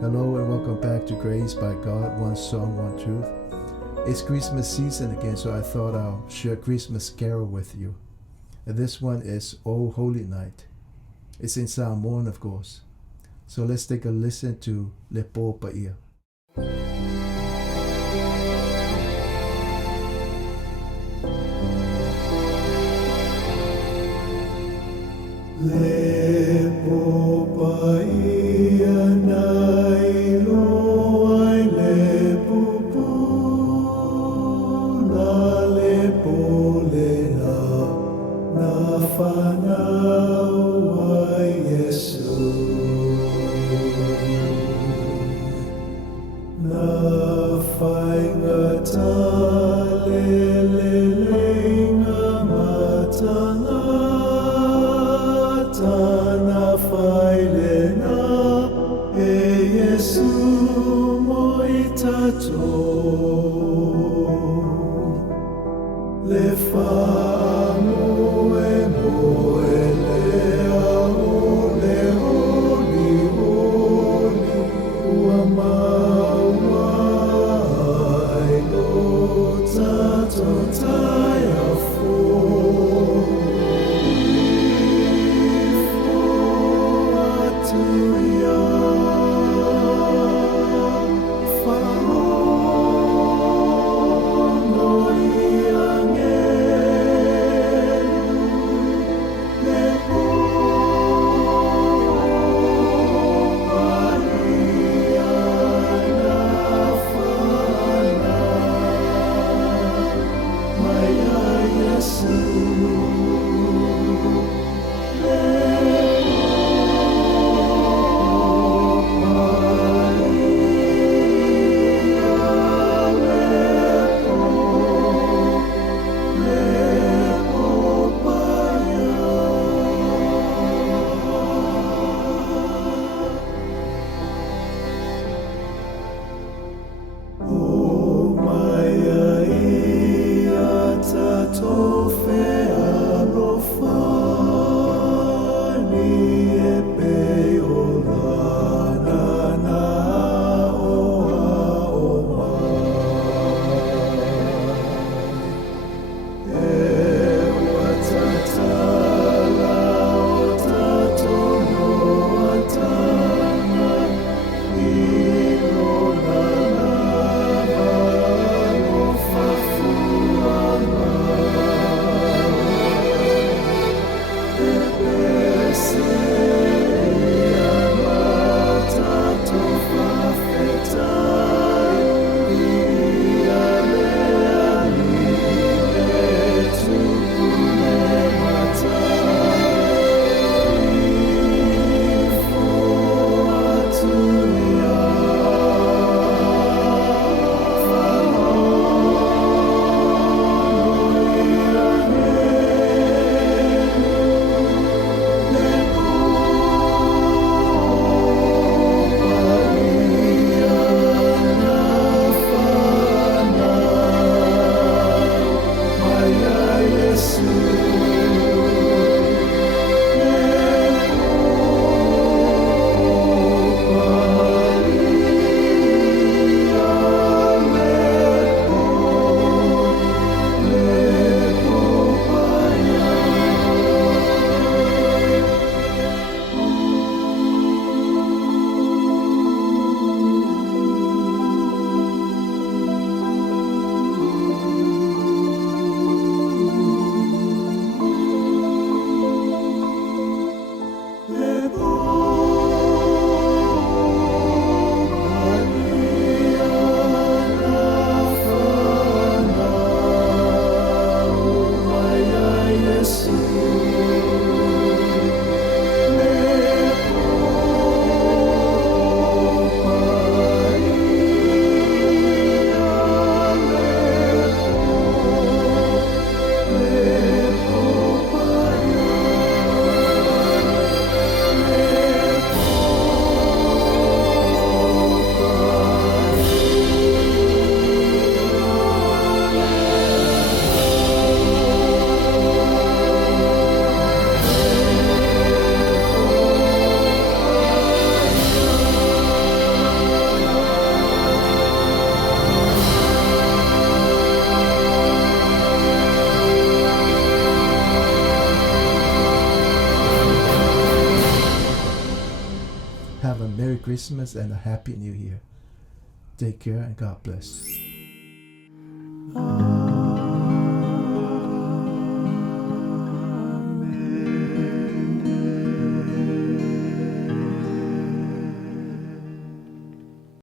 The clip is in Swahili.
Hello and welcome back to Grace by God, One Song, One Truth. It's Christmas season again, so I thought I'll share a Christmas carol with you. And this one is O Holy Night. It's in Samoan, of course. So let's take a listen to Le Po Paia. Le po paia nai loai le pupu na le po le na whanau ai Yesu na whaingata le ngā matanga Tana whailena e Yesu mo I tatou Le whamu e mo e lea o le holi ua maua ai lo tatou tai a Christmas and a Happy New Year. Take care and God bless.